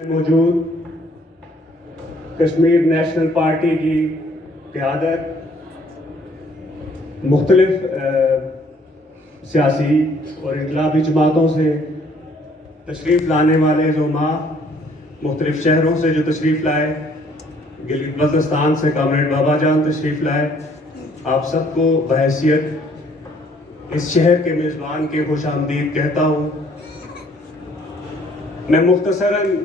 موجود Kashmir national party کی قیادت مختلف سیاسی اور انقلابی جماعتوں سے تشریف لانے والے زعماء مختلف شہروں سے جو تشریف لائے، گلگت بلتستان سے کامریڈ بابا جان تشریف لائے، آپ سب کو بحیثیت اس شہر کے میزبان کے خوش آمدید کہتا ہوں۔ میں مختصراً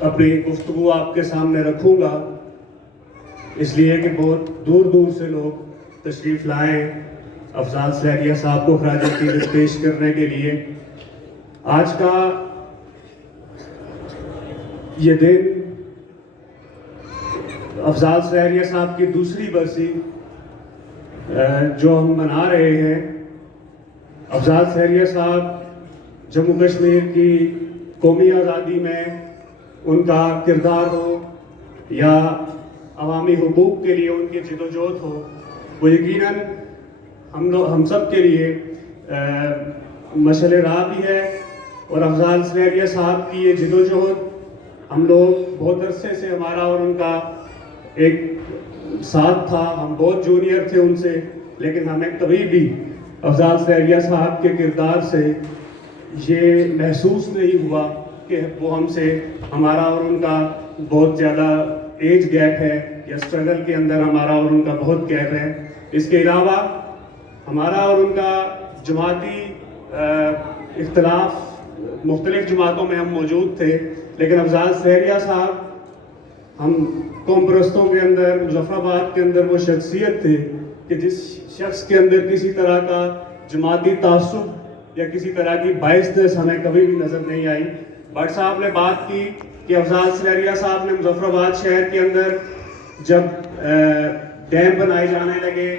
اپنی گفتگو آپ کے سامنے رکھوں گا، اس لیے کہ بہت دور دور سے لوگ تشریف لائیں افضال سہریہ صاحب کو خراج عقیدت پیش کرنے کے لیے۔ آج کا یہ دن افضال سہریہ صاحب کی دوسری برسی جو ہم منا رہے ہیں۔ افضال سہریہ صاحب جموں کشمیر کی قومی آزادی میں ان کا کردار ہو یا عوامی حقوق کے لیے ان کی جدوجہد ہو، وہ یقیناً ہم سب کے لیے مشعل راہ بھی ہے۔ اور افضال سہریہ صاحب کی یہ جدوجہد ہم لوگ بہت عرصے سے ہمارا اور ان کا ایک ساتھ تھا، ہم بہت جونیئر تھے ان سے، لیکن ہمیں کبھی بھی افضال سہریہ صاحب کے کردار سے یہ محسوس نہیں ہوا کہ وہ ہمارا اور ان کا بہت زیادہ ایج گیپ ہے یا اسٹرگل کے اندر ہمارا اور ان کا بہت گیپ ہے۔ اس کے علاوہ ہمارا اور ان کا جماعتی اختلاف، مختلف جماعتوں میں ہم موجود تھے، لیکن افضال سہریہ صاحب ہم قوم پرستوں کے اندر، مظفر آباد کے اندر وہ شخصیت تھے کہ جس شخص کے اندر کسی طرح کا جماعتی تعصب یا کسی طرح کی بائسنس ہمیں کبھی بھی نظر نہیں آئی۔ بٹ صاحب نے بات کی کہ افضال سہریہ صاحب نے مظفر آباد شہر کے اندر جب ڈیم بنائے جانے لگے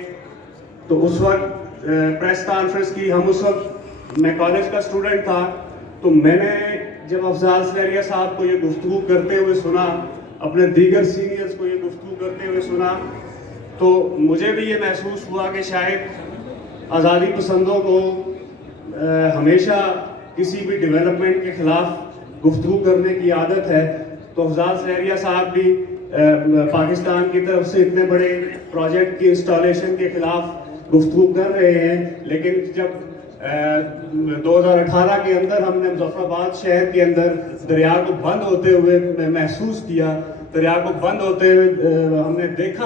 تو اس وقت پریس کانفرنس کی، ہم اس وقت میں کالج کا اسٹوڈنٹ تھا، تو میں نے جب افضال سہریہ صاحب کو یہ گفتگو کرتے ہوئے سنا، اپنے دیگر سینئرز کو یہ گفتگو کرتے ہوئے سنا، تو مجھے بھی یہ محسوس ہوا کہ شاید آزادی پسندوں کو ہمیشہ کسی بھی ڈیولپمنٹ کے خلاف گفتگو کرنے کی عادت ہے، تو افضال سہریہ صاحب بھی پاکستان کی طرف سے اتنے بڑے پروجیکٹ کی انسٹالیشن کے خلاف گفتگو کر رہے ہیں، لیکن جب 2018 کے اندر ہم نے مظفر آباد شہر کے اندر دریا کو بند ہوتے ہوئے محسوس کیا، دریا کو بند ہوتے ہوئے ہم نے دیکھا